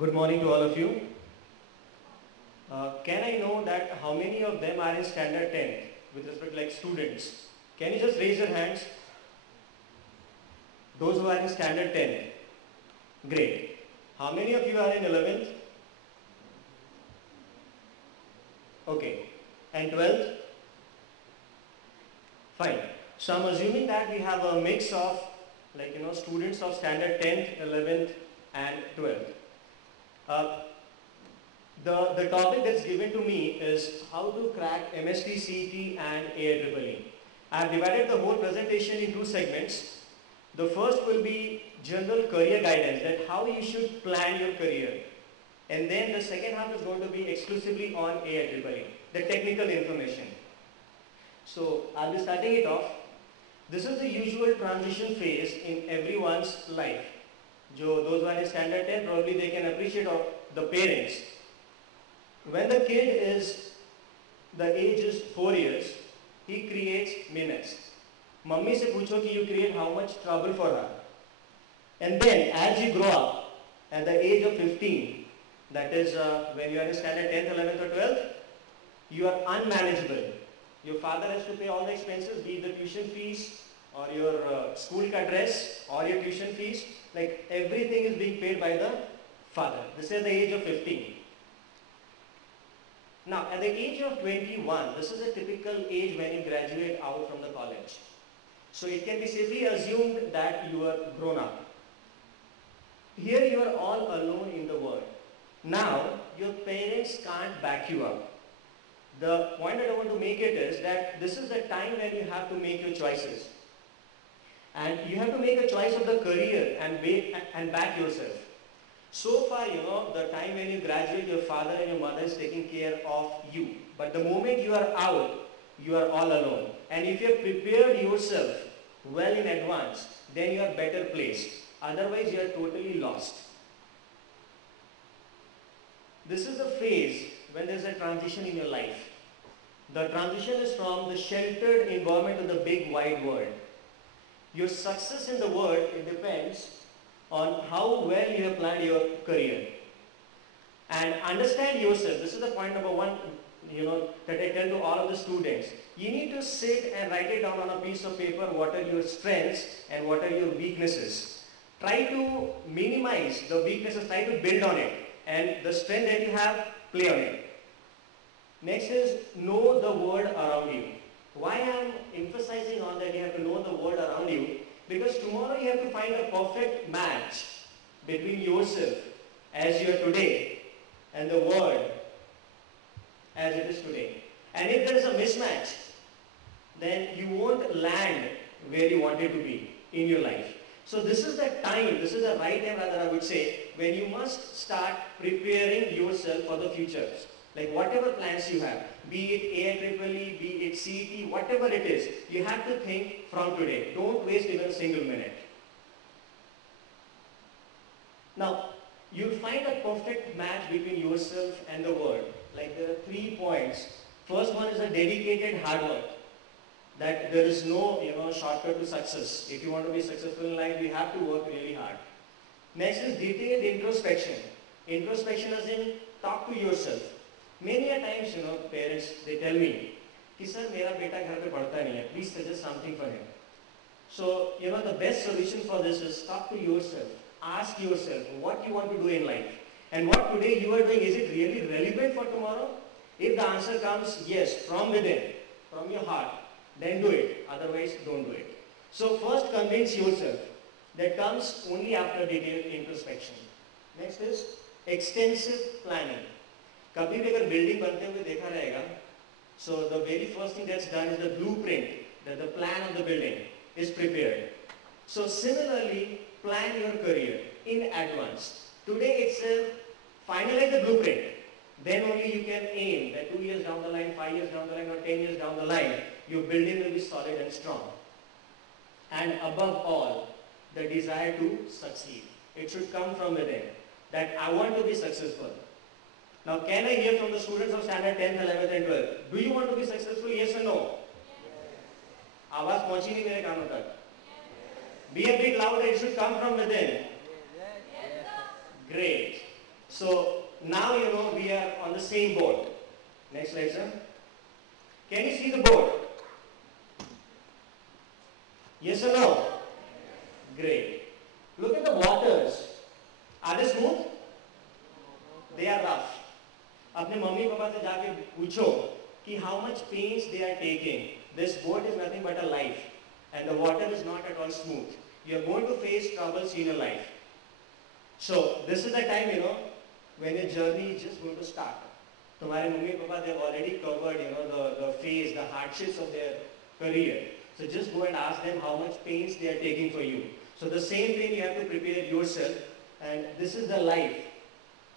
Good morning to all of you. Can I know that how many of them are in standard 10th with respect to like students? Can you just raise your hands? Those who are in standard 10th. Great. How many of you are in 11th? Okay. And 12th? Fine. So I'm assuming that we have a mix of students of standard 10th, 11th and 12th. The topic that's given to me is how to crack MST CET and AIEEE. I have divided the whole presentation in two segments. The first will be general career guidance, that how you should plan your career. And then the second half is going to be exclusively on AIEEE, the technical information. So I'll be starting it off. This is the usual transition phase in everyone's life. Those who are in standard 10, probably they can appreciate of the parents. When the the age is 4 years, he creates minutes. Mummy se pucho ki you create how much trouble for her. And then as you grow up, at the age of 15, that is when you are in standard 10th, 11th or 12th, you are unmanageable. Your father has to pay all the expenses, be it the tuition fees or your school dress or your tuition fees. Like everything is being paid by the father. This is the age of 15. Now, at the age of 21, this is a typical age when you graduate out from the college. So it can be safely assumed that you are grown up. Here you are all alone in the world. Now, your parents can't back you up. The point that I want to make it is that this is the time when you have to make your choices. And you have to make a choice of the career and back yourself. So far, the time when you graduate, your father and your mother is taking care of you. But the moment you are out, you are all alone. And if you have prepared yourself well in advance, then you are better placed. Otherwise, you are totally lost. This is the phase when there is a transition in your life. The transition is from the sheltered environment to the big wide world. Your success in the world, it depends on how well you have planned your career. And understand yourself. This is the point number one, that I tell to all of the students. You need to sit and write it down on a piece of paper, what are your strengths and what are your weaknesses. Try to minimize the weaknesses, try to build on it. And the strength that you have, play on it. Next is know the world around you. Why I am emphasizing on that you have to know the world around you? Because tomorrow you have to find a perfect match between yourself as you are today and the world as it is today. And if there is a mismatch, then you won't land where you wanted to be in your life. So this is the time, this is the right time rather I would say, when you must start preparing yourself for the future. Like whatever plans you have, be it AIEEE, be it CET, whatever it is, you have to think from today. Don't waste even a single minute. Now, you'll find a perfect match between yourself and the world. Like there are 3 points. First one is a dedicated hard work. That there is no shortcut to success. If you want to be successful in life, you have to work really hard. Next is detailed introspection. Introspection as in talk to yourself. Many a times, parents, they tell me, कि sir, मेरा बेटा घर पे पढ़ता नहीं है. Please suggest something for him. So, the best solution for this is talk to yourself. Ask yourself what you want to do in life. And what today you are doing, is it really relevant for tomorrow? If the answer comes yes, from within, from your heart, then do it. Otherwise, don't do it. So first convince yourself. That comes only after detailed introspection. Next is extensive planning. कभी भी अगर building बनते हुए देखा रहेगा, so the very first thing that's done is the blueprint, that the plan of the building is prepared. So similarly, plan your career in advance. Today itself, finalize the blueprint. Then only you can aim that 2 years down the line, 5 years down the line, or 10 years down the line, your building will be solid and strong. And above all, the desire to succeed. It should come from within, that I want to be successful. Now, can I hear from the students of standard 10th, 11th and 12th? Do you want to be successful, yes or no? आवाज पहुंची नहीं मेरे कानों तक. Be a bit louder, it should come from within. Great. So now we are on the same board. Next slide, sir. Can you see the board? Yes or no? Great. Look at the waters. Are they smooth? They are rough. अपने mummy papa से जाके पूछो कि how much pains they are taking. This boat is nothing but a life, and the water is not at all smooth. You are going to face troubles in your life. So this is the time when your journey is just going to start. तुम्हारे mummy papa they have already covered the phase, the hardships of their career. So just go and ask them how much pains they are taking for you. So the same thing you have to prepare yourself, and this is the life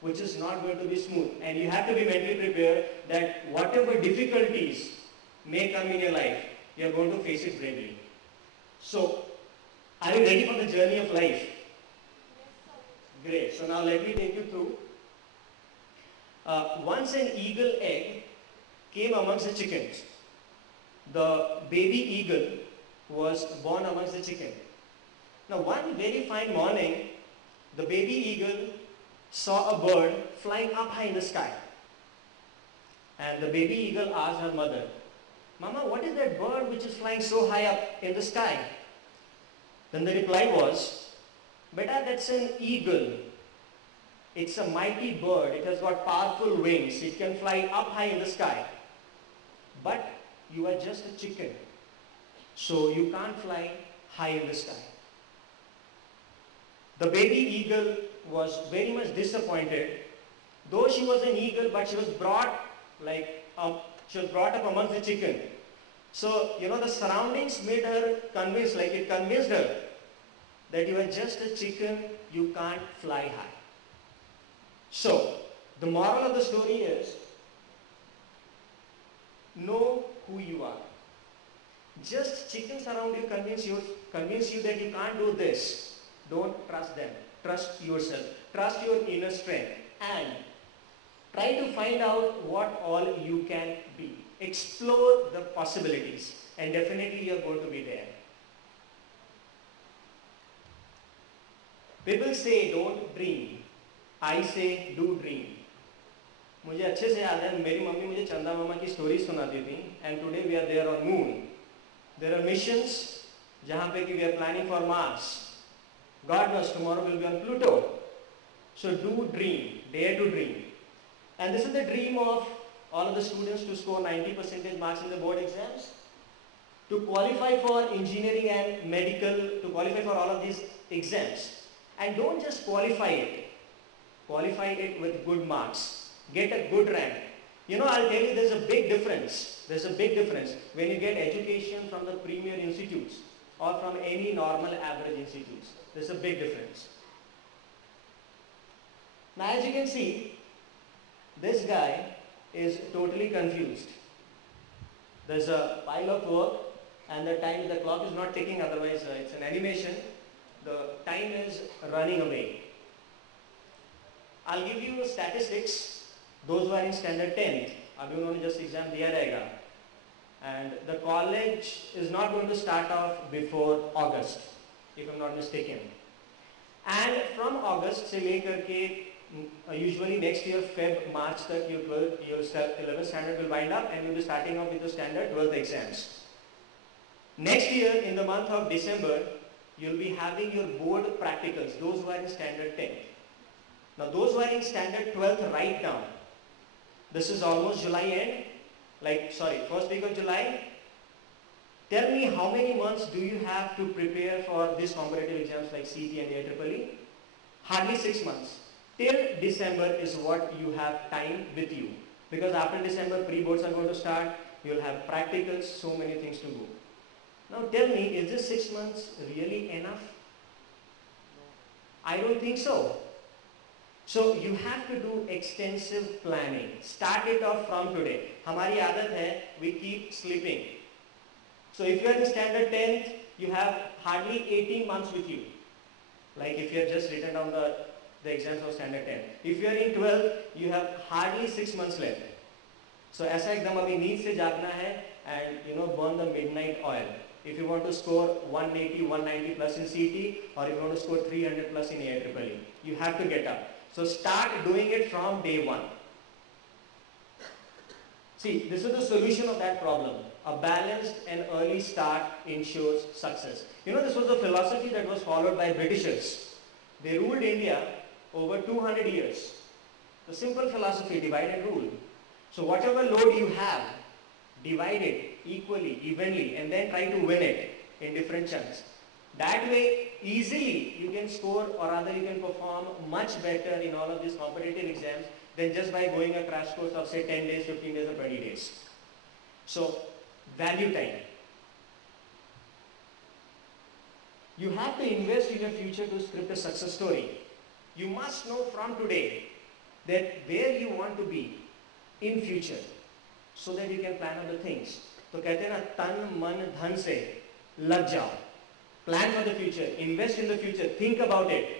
which is not going to be smooth, and you have to be mentally prepared that whatever difficulties may come in your life, you are going to face it bravely. So are you ready for the journey of life? Great. So now let me take you through. Once an eagle egg came amongst the chickens. The baby eagle was born amongst the chicken. Now one very fine morning, the baby eagle saw a bird flying up high in the sky. And the baby eagle asked her mother, "Mama, what is that bird which is flying so high up in the sky?" Then the reply was, "Beta, that's an eagle. It's a mighty bird. It has got powerful wings. It can fly up high in the sky. But you are just a chicken, so you can't fly high in the sky." The baby eagle was very much disappointed. Though she was an eagle, but she was brought up amongst the chicken. So the surroundings made her convinced, it convinced her that you are just a chicken, you can't fly high. So the moral of the story is, know who you are. Just chickens around you convince you that you can't do this. Don't trust them. Trust yourself. Trust your inner strength. And try to find out what all you can be. Explore the possibilities. And definitely you are going to be there. People say don't dream. I say do dream. मुझे अच्छे से याद है, मेरी mummy मुझे चंदा मामा की story सुनाती थी. And today we are there on moon. There are missions जहाँ पे कि we are planning for Mars. God knows tomorrow will be on Pluto. So do dream, dare to dream. And this is the dream of all of the students to score 90% marks in the board exams, to qualify for engineering and medical, to qualify for all of these exams. And don't just qualify it with good marks. Get a good rank. I'll tell you there's a big difference. There's a big difference when you get education from the premier institutes or from any normal average institutes. There's a big difference. Now as you can see, this guy is totally confused. There's a pile of work and the clock is not ticking, otherwise it's an animation. The time is running away. I'll give you statistics. Those who are in standard 10th, अभी उन्होंने just exam दिया रहेगा. And the college is not going to start off before August, if I'm not mistaken. And from August से लेकर के usually next year Feb March तक your 11th standard will wind up and you'll be starting off with the standard 12th exams. Next year in the month of December you'll be having your board practicals, those who are in standard 10th. Now those who are in standard 12th right now, this is almost July end, first week of July. Tell me how many months do you have to prepare for these competitive exams like CET and IEEE? Hardly 6 months. Till December is what you have time with you. Because after December, pre-boards are going to start, you'll have practicals, so many things to go. Now tell me, is this 6 months really enough? I don't think so. So you have to do extensive planning. Start it off from today. हमारी आदत है, we keep sleeping. So if you are in standard 10th, you have hardly 18 months with you. Like if you have just written down the exams of standard 10. If you are in 12th, you have hardly 6 months left. So ऐसा एकदम अभी नींद से जागना है and burn the midnight oil. If you want to score 180, 190 plus in CET, or if you want to score 300 plus in IEEE, you have to get up. So start doing it from day one. See, this is the solution of that problem. A balanced and early start ensures success. You know, this was the philosophy that was followed by Britishers. They ruled India over 200 years. The simple philosophy, divide and rule. So whatever load you have, divide it equally, evenly, and then try to win it in different chunks. That way, easily you can score, or rather you can perform much better in all of these competitive exams than just by going a crash course of say 10 days, 15 days or 20 days. So, value time. You have to invest in your future to script a success story. You must know from today that where you want to be in future so that you can plan other things. तो कहते हैं ना तन मन धन से लग जाओ. Plan for the future, invest in the future, think about it.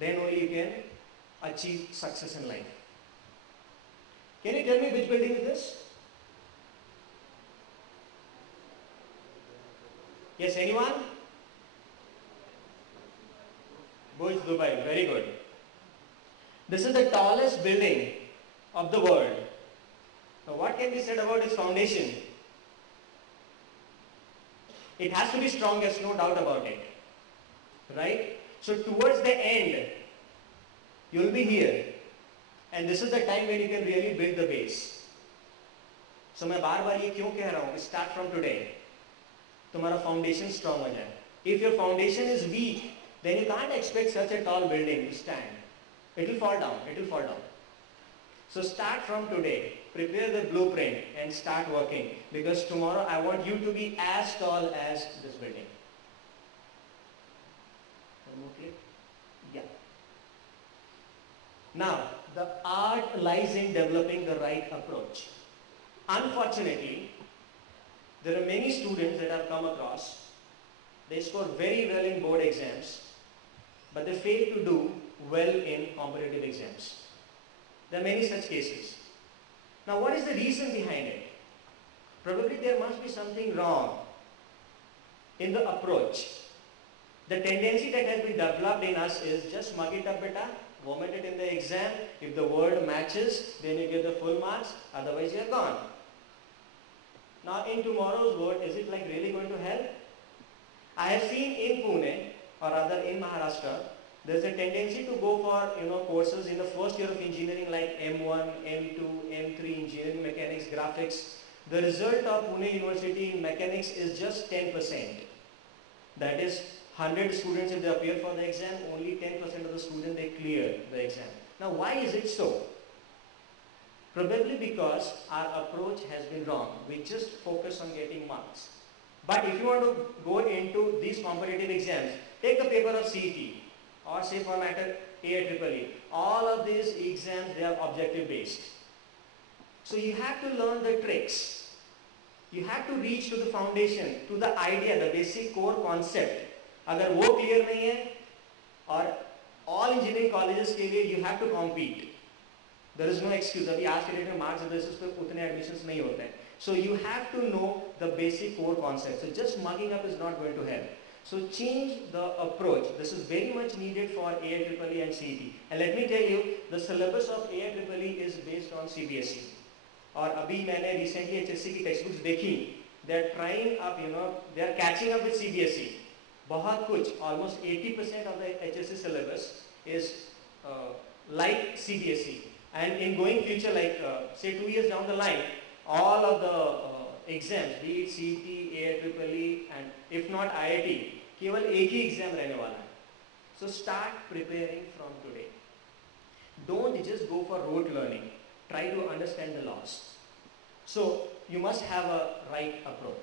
Then only you can achieve success in life. Can you tell me which building is this? Yes, anyone? Burj Dubai, very good. This is the tallest building of the world. Now what can be said about its foundation? It has to be strongest, no doubt about it. Right? So towards the end, you will be here. And this is the time when you can really build the base. So मैं बार बार ये क्यों कह रहा हूँ? Start from today. तुम्हारा foundation strong हो जाए. If your foundation is weak, then you can't expect such a tall building to stand. It will fall down. It will fall down. So start from today. Prepare the blueprint and start working, because tomorrow I want you to be as tall as this building. Yeah. Now, the art lies in developing the right approach. Unfortunately, there are many students that I've come across. They score very well in board exams, but they fail to do well in competitive exams. There are many such cases. Now, what is the reason behind it? Probably there must be something wrong in the approach. The tendency that has been developed in us is just mug it up beta, vomit it in the exam. If the word matches, then you get the full marks, otherwise you are gone. Now, in tomorrow's world, is it like really going to help? I have seen in Pune, or rather in Maharashtra, there's a tendency to go for courses in the first year of engineering like M1, M2, M3, engineering, mechanics, graphics. The result of Pune University in mechanics is just 10%. That is 100 students if they appear for the exam, only 10% of the students they clear the exam. Now why is it so? Probably because our approach has been wrong. We just focus on getting marks. But if you want to go into these competitive exams, take the paper of CET. Or say for matter AIEEE. All of these exams, they are objective based. So you have to learn the tricks. You have to reach to the foundation, to the idea, the basic core concept. अगर वो clear नहीं है, और all engineering colleges के लिए you have to compete. There is no excuse. अभी आज के डेट में marks basis पे उतने admissions नहीं होते हैं. So you have to know the basic core concept. So just mugging up is not going to help. So change the approach. This is very much needed for AIEEE and CET. And let me tell you, the syllabus of AIEEE is based on CBSE. और अभी मैंने recently HSC की textbooks देखी. They are trying up, they are catching up with CBSE. बहुत कुछ, almost 80% of the HSC syllabus is like CBSE. And in going future, like say 2 years down the line, all of the exams, be it CET, AIEEE, and if not IIT, केवल एक ही exam रहने वाला है. So start preparing from today. Don't just go for rote learning. Try to understand the laws. So you must have a right approach.